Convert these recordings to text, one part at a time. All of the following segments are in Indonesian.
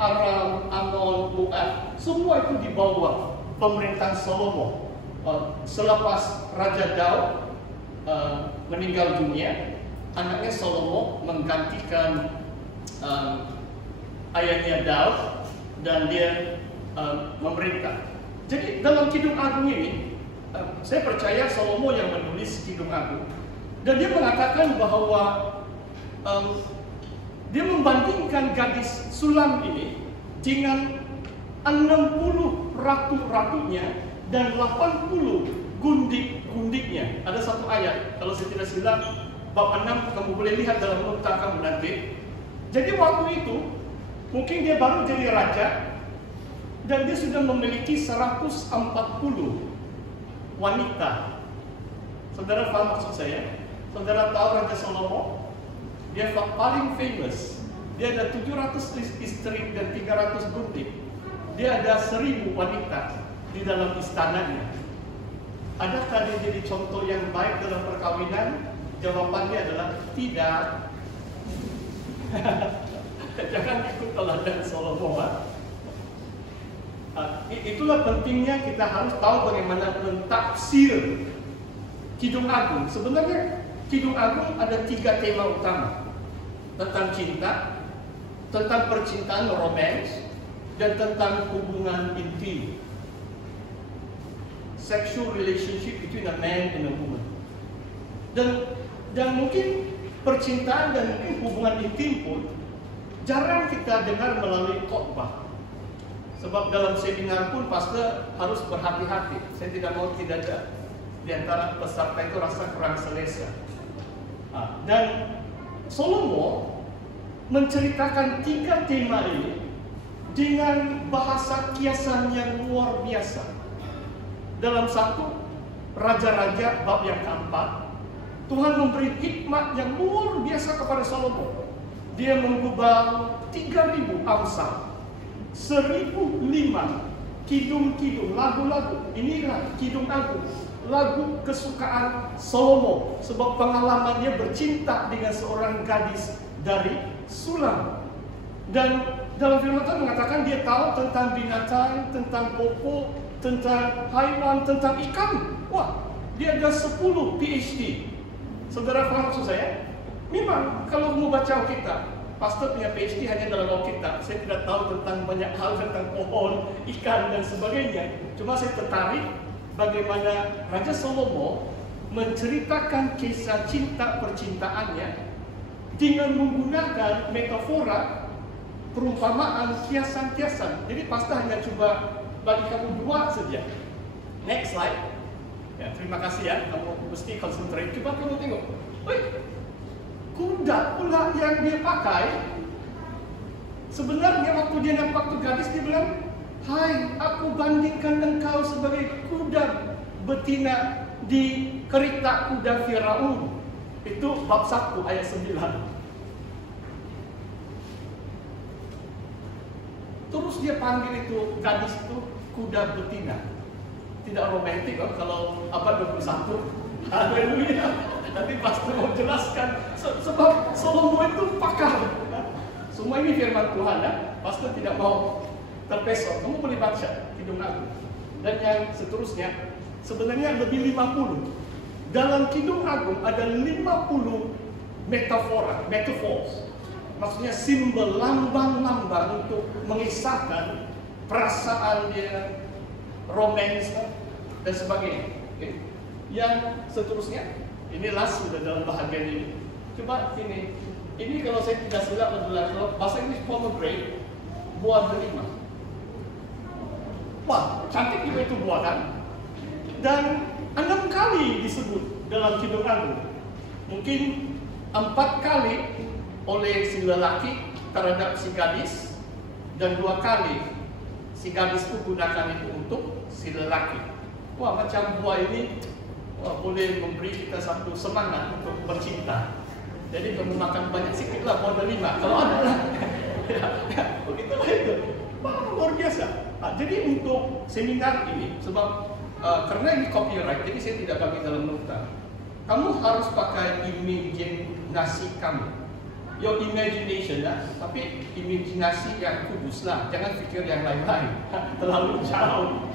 Aram, Amon, Moab, semua itu di bawah pemerintahan Salomo. Selepas Raja Daud meninggal dunia, anaknya Salomo menggantikan ayahnya Daud dan dia memerintah. Jadi dalam Kidung Agung ini, saya percaya Salomo yang menulis Kidung Agung, dan dia mengatakan bahwa dia membandingkan gadis Sulam ini dengan 60 ratu-ratunya dan 80 gundik-gundiknya. Ada satu ayat, kalau saya tidak silap, bab 6, kamu boleh lihat dalam nota kamu nanti. Jadi waktu itu, mungkin dia baru jadi raja, dan dia sudah memiliki 140 wanita. Saudara paham maksud saya? Saudara tahu Raja Salomo? Dia paling famous. Dia ada 700 istri dan 300 gundik. Dia ada 1000 wanita di dalam istananya. Adakah dia jadi contoh yang baik dalam perkawinan? Jawabannya adalah tidak. Jangan ikut teladan Salomo. Itulah pentingnya kita harus tahu bagaimana mentafsir Kidung Agung. Sebenarnya Kidung Agung ada 3 tema utama: tentang cinta, tentang percintaan romance, dan tentang hubungan intim. Sexual relationship between a man and a woman. Dan mungkin percintaan dan mungkin hubungan intim pun jarang kita dengar melalui khotbah. Sebab dalam seminar pun pastor harus berhati-hati. Saya tidak mau tidak ada di antara peserta itu rasa kurang selesa. Dan Salomo menceritakan 3 tema ini dengan bahasa kiasan yang luar biasa. Dalam satu Raja-Raja bab yang keempat, Tuhan memberi hikmat yang luar biasa kepada Salomo. Dia mengubah 3.000 amsal, 1.005 kidung-kidung, lagu-lagu. Inilah Kidung Agung, lagu kesukaan Salomo, sebab pengalaman dia bercinta dengan seorang gadis dari Sulam. Dan dalam firman Tuhan mengatakan dia tahu tentang binatang, tentang pokok, tentang haiwan, tentang ikan. Wah, dia ada 10 PhD. Saudara paham maksud saya? Memang kalau mau baca Alkitab, pastor punya PhD hanya dalam Alkitab. Saya tidak tahu tentang banyak hal tentang pohon, ikan, dan sebagainya. Cuma saya tertarik bagaimana Raja Salomo menceritakan kisah cinta percintaannya dengan menggunakan metafora, perumpamaan, kiasan-kiasan. Jadi pastor hanya coba bagi kamu 2 saja. Next slide. Ya, terima kasih ya. Kamu mesti konsentrasi. Coba kamu tengok. Kuda pula yang dia pakai. Sebenarnya waktu dia nampak tu gadis, dia bilang, "Hai, aku bandingkan engkau sebagai kuda betina di kereta kuda Firaun." Itu bab 1 ayat 9. Terus dia panggil itu gadis itu kuda betina. Tidak romantis kalau abad 21. Haleluya. Nanti pastor mau jelaskan. Sebab Salomo itu pakar. Semua ini firman Tuhan ya. Pastor tidak mau terpesong. Kamu boleh baca Kidung Agung. Dan yang seterusnya, sebenarnya lebih 50. Dalam Kidung Agung ada 50 metafora, metaphors. Maksudnya simbol, lambang-lambang untuk mengisahkan perasaan dia, romance dan sebagainya. Okay. Yang seterusnya, ini last sudah dalam bahagian ini. Coba ini kalau saya tidak silap adalah bahasa Inggris pomegranate, buah delima. Wah, cantik juga itu buah kan? Dan 6 kali disebut dalam Kidung Agung. Mungkin 4 kali oleh si lelaki terhadap si gadis, dan 2 kali si gadis itu gunakan itu untuk si lelaki. Wah, macam buah ini boleh memberi kita satu semangat untuk bercinta. Jadi kamu makan banyak sikit lah buah delima kalau ada lah. Begitulah itu. Wah, luar biasa. Jadi untuk seminar ini, sebab karena ini copyright, jadi saya tidak bagi dalam nota. Kamu harus pakai imajinasi kamu. your imagination lah, tapi imajinasi yang kudus lah, jangan fikir yang lain-lain, terlalu jauh.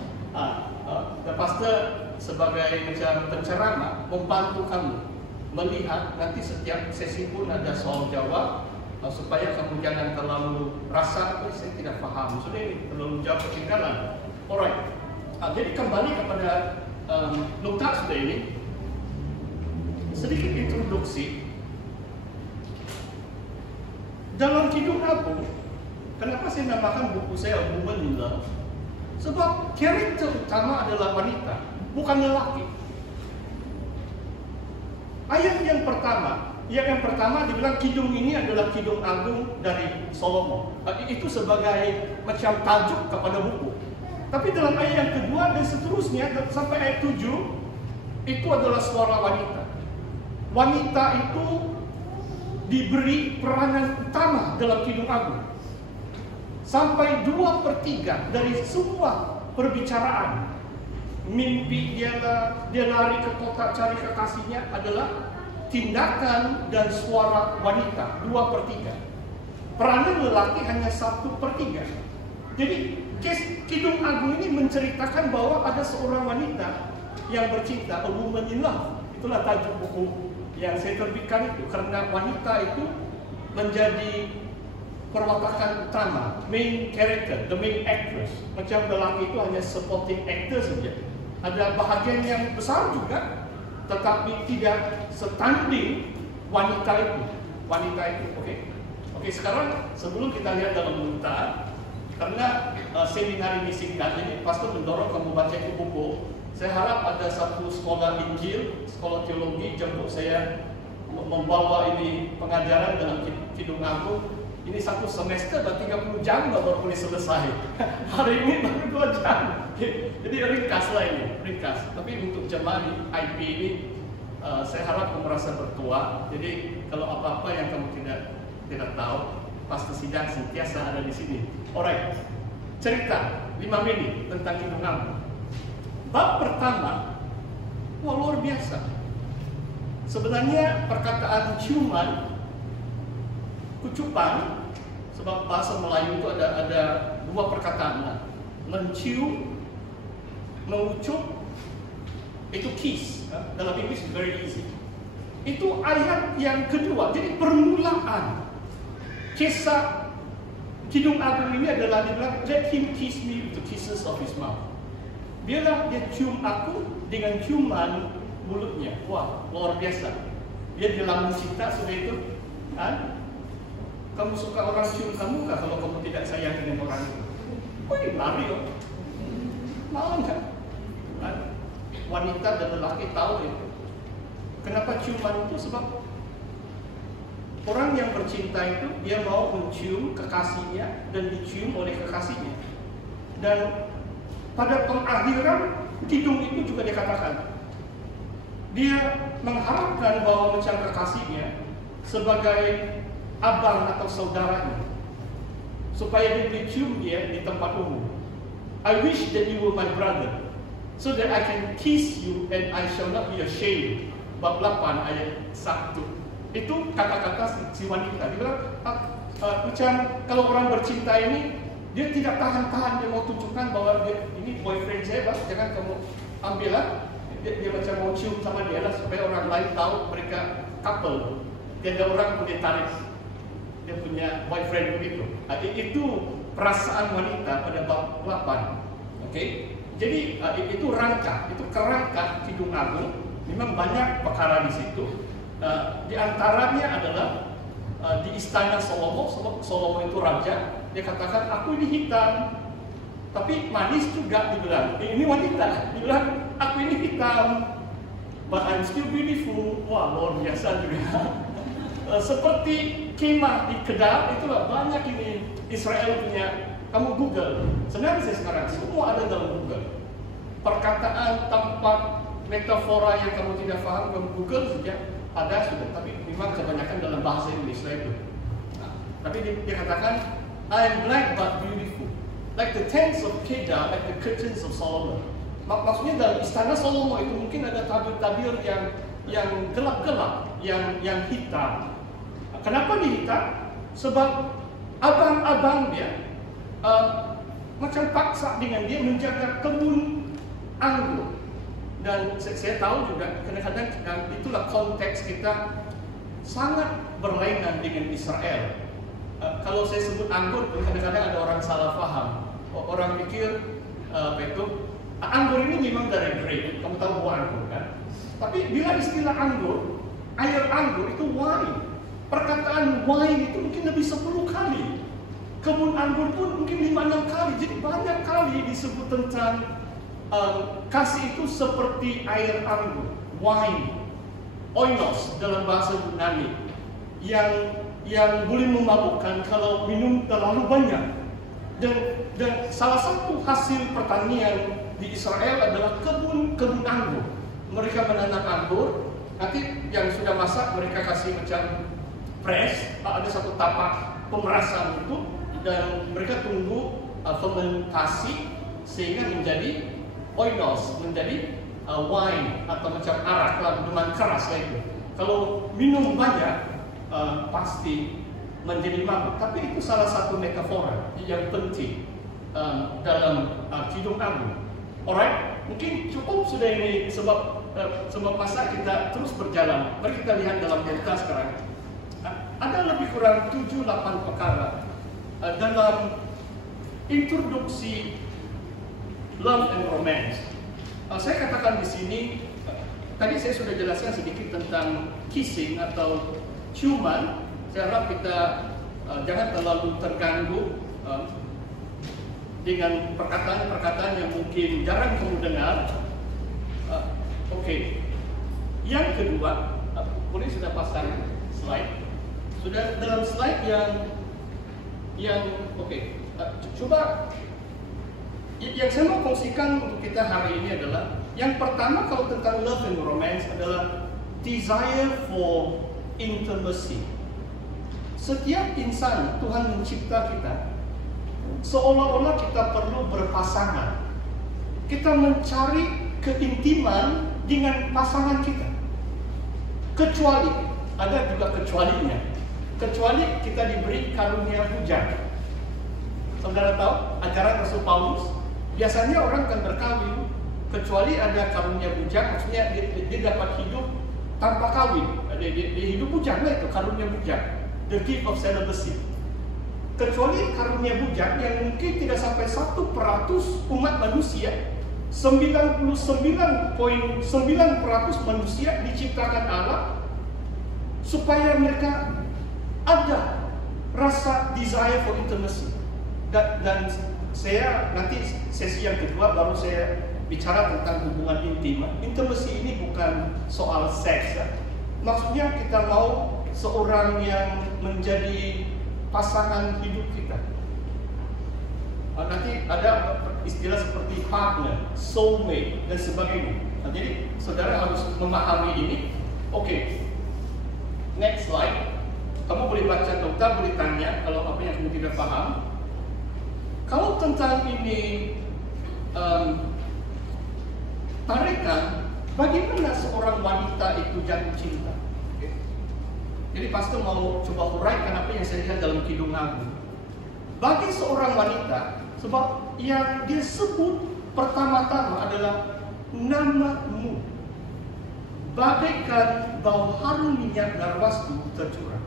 Dan pastor sebagai macam penceramah membantu kamu melihat nanti setiap sesi pun ada soal jawab, supaya kamu jangan terlalu rasa, saya tidak faham, sudah ini terlalu jauh ketinggalan. Alright, jadi kembali kepada nota sudah ini, sedikit introduksi. Dalam Kidung Agung, kenapa saya namakan buku saya Woman in Love? Sebab karakter utama adalah wanita, bukan lelaki. Ayat yang pertama dibilang kidung ini adalah kidung agung dari Salomo. Itu sebagai macam tajuk kepada buku. Tapi dalam ayat yang kedua dan seterusnya sampai ayat 7, itu adalah suara wanita. Wanita itu diberi peranan utama dalam Kidung Agung. Sampai 2/3 dari semua perbicaraan, mimpi dia lari ke kota cari kekasihnya adalah tindakan dan suara wanita. 2/3. Peranan lelaki hanya 1/3. Jadi Kidung Agung ini menceritakan bahwa ada seorang wanita yang bercinta, a woman in love. Itulah tajuk buku yang saya terbitkan itu, karena wanita itu menjadi perwatakan utama, main character, the main actress. Macam lelaki itu hanya supporting actor saja. Ada bahagian yang besar juga, tetapi tidak setanding wanita itu. Oke, sekarang sebelum kita lihat dalam nota, karena seminar ini singkat, jadi pastor mendorong kamu baca buku. Saya harap ada satu sekolah Injil, sekolah teologi jemput saya membawa ini pengajaran dalam Kidung Agung. Ini satu semester 30 jam baru boleh selesai. Hari ini baru 2 jam. Jadi ringkas lah ini, ringkas. Tapi untuk jemaah di IP ini, saya harap kamu merasa bertuah. Jadi kalau apa-apa yang kamu tidak tahu, pastor sidang sentiasa ada di sini. Alright, cerita 5 menit tentang Kidung Agung. Bab pertama, luar biasa. Sebenarnya perkataan ciuman, kucupan, sebab bahasa Melayu itu ada 2 perkataan. Mencium, mengucup, itu kiss. Dalam Inggris very easy. Itu ayat yang kedua. Jadi permulaan kisah Kidung Agung ini adalah dibilang, let him kiss me with the kisses of his mouth. Biarlah dia cium aku dengan ciuman mulutnya. Wah, luar biasa. Dia dalam cinta sudah itu. Kamu suka orang cium kamu kah kalau kamu tidak sayang dengan orang itu? Wih, lari loh. Mau nggak? Wanita dan lelaki tahu itu. Kenapa ciuman itu? Sebab orang yang bercinta itu dia mau mencium kekasihnya dan dicium oleh kekasihnya. Dan pada pengakhiran Kidung itu juga dikatakan dia mengharapkan bahwa macam kekasihnya sebagai abang atau saudaranya, supaya dia dicium dia di tempat umum. I wish that you were my brother, so that I can kiss you and I shall not be ashamed. Bab 8 ayat 1. Itu kata-kata si wanita. Dia bilang, macam kalau orang bercinta ini, dia tidak tahan-tahan, dia mau tunjukkan bahwa dia, ini boyfriend saya, jangan kamu ambil lah. Dia macam mau cium sama dia lah, supaya orang lain tahu mereka couple. Tiada orang boleh tarik dia punya boyfriend begitu. Itu perasaan wanita pada bab 8. Okay? Jadi itu rangka, itu kerangka Kidung Agung. Memang banyak perkara di situ. Di antaranya adalah di istana Salomo. Salomo itu raja. Dia katakan, aku ini hitam, tapi manis juga, dibilang. Ini wanita, dibilang, aku ini hitam, but I'm still beautiful. Wah, luar biasa juga. Seperti kemah di Kedar, itulah banyak ini Israel punya. Kamu Google, sebenarnya saya sekarang semua ada dalam Google. Perkataan, tempat, metafora yang kamu tidak paham, kamu Google saja ada sudah. Tapi memang kebanyakan dalam bahasa Indonesia itu. Tapi dia katakan, I'm black but beautiful, like the tents of Kedar, like the curtains of Solomon. Maksudnya dalam istana Salomo itu mungkin ada tabir-tabir yang gelap-gelap, yang hitam. Kenapa dihitam? Sebab abang-abang dia macam paksa dengan dia menjaga kebun anggur. Dan saya tahu juga kadang-kadang itulah konteks kita sangat berlainan dengan Israel. Kalau saya sebut anggur, kadang-kadang ada orang salah paham. Orang pikir anggur ini memang dari grape, kamu tahu buah anggur kan? Tapi bila istilah anggur, air anggur itu wine. Perkataan wine itu mungkin lebih 10 kali. Kebun anggur pun mungkin 5-6 kali. Jadi banyak kali disebut tentang kasih itu seperti air anggur, wine, oinos dalam bahasa Yunani, yang boleh memabukkan kalau minum terlalu banyak. Dan salah satu hasil pertanian di Israel adalah kebun anggur. Mereka menanam anggur, nanti yang sudah masak mereka kasih macam press, ada satu tapak pemerasan itu, dan mereka tunggu fermentasi sehingga menjadi oinos, menjadi wine atau macam arak lah, minuman keras lah itu. Kalau minum banyak pasti menjadi mabuk. Tapi itu salah satu metafora yang penting dalam kidung anggur. Alright, mungkin cukup sudah ini sebab masa kita terus berjalan. Mari kita lihat dalam Delta sekarang. Ada lebih kurang 7-8 perkara dalam introduksi love and romance. Saya katakan di sini, tadi saya sudah jelaskan sedikit tentang kissing atau ciuman. Saya harap kita jangan terlalu terganggu dengan perkataan-perkataan yang mungkin jarang kamu dengar. Oke. Yang kedua, boleh sudah pasang slide? Sudah dalam slide yang oke. Coba yang saya mau kongsikan untuk kita hari ini adalah yang pertama, kalau tentang love and romance adalah desire for intimacy. Setiap insan Tuhan mencipta kita seolah-olah kita perlu berpasangan. Kita mencari keintiman dengan pasangan kita. Kecuali, ada juga kecualinya. Kecuali kita diberi karunia bujang. Saudara tahu ajaran Rasul Paulus, biasanya orang akan berkawin kecuali ada karunia bujang, maksudnya dia dapat hidup tanpa kawin. Dia hidup bujang lah, itu karunia bujang, the gift of celibacy. Kecuali karunia bujang yang mungkin tidak sampai 1% umat manusia. 99,9% manusia diciptakan Allah supaya mereka ada rasa desire for intimacy. Dan saya nanti sesi yang kedua baru saya bicara tentang hubungan intim. Intimacy ini bukan soal seks. Maksudnya kita mau seorang yang menjadi pasangan hidup kita. Nanti ada istilah seperti partner, soulmate, dan sebagainya. Jadi saudara harus memahami ini. Oke. Next slide. Kamu boleh baca nota, boleh tanya kalau apa yang kamu tidak paham. Kalau tentang ini tarikan, bagaimana seorang wanita itu jatuh cinta? Okay. Jadi pastor mau coba uraikan apa yang saya lihat dalam Kidung Agung. Bagi seorang wanita, sebab yang dia sebut pertama-tama adalah namamu, bagaikan bau harum minyak narwastu tercurah.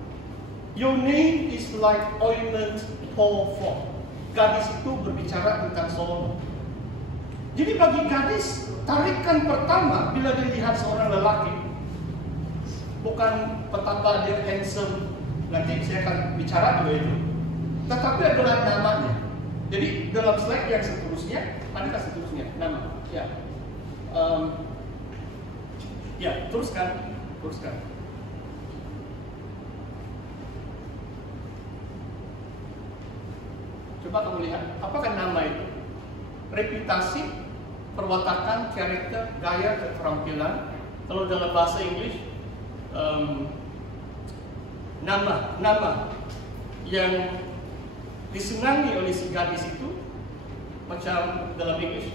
Your name is like ointment poured forth. Gadis itu berbicara tentang Solomon. Jadi bagi gadis, tarikan pertama bila dia lihat seorang lelaki bukan betapa dia handsome, nanti saya akan bicara juga itu, tetapi adalah namanya. Jadi dalam slide yang seterusnya, adakah seterusnya? Nama, ya. Ya, teruskan. Coba kamu lihat, apakah nama itu? Reputasi, perwatakan, karakter, gaya, keterampilan. Kalau dalam bahasa Inggris, nama yang disenangi oleh si gadis itu, macam dalam Inggris,